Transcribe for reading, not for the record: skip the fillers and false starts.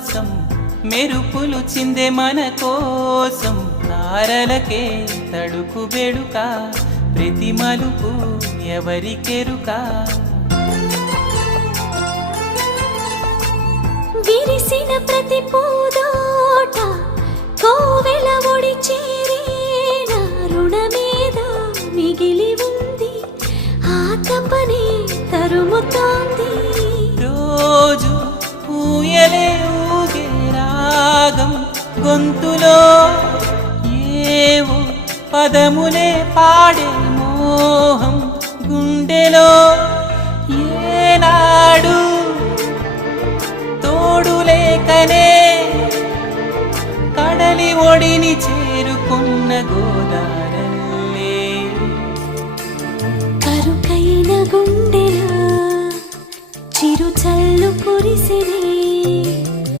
ఉల్లాసం మెరుపులు చిందే మన కోసం తారలకే తడుకు బెడుక ప్రతి మలుపు ఎవరికెరుక విరిసిన ప్రతి పూదోట కోవెల ఒడి చేరేన రుణమేద మిగిలి ఉంది ఆ తపనే తరుముతోంది రోజు ఊయలే ఊగే రాగం గొంతులో ఏవో పదములే పాడే మోహం గుండెలో ఏనాడు తోడు లేకనే కడలి ఒడిని చేరుకున్న గోదారల్లే కరుకైన గుండెలా చిరు చల్లు కురిసినే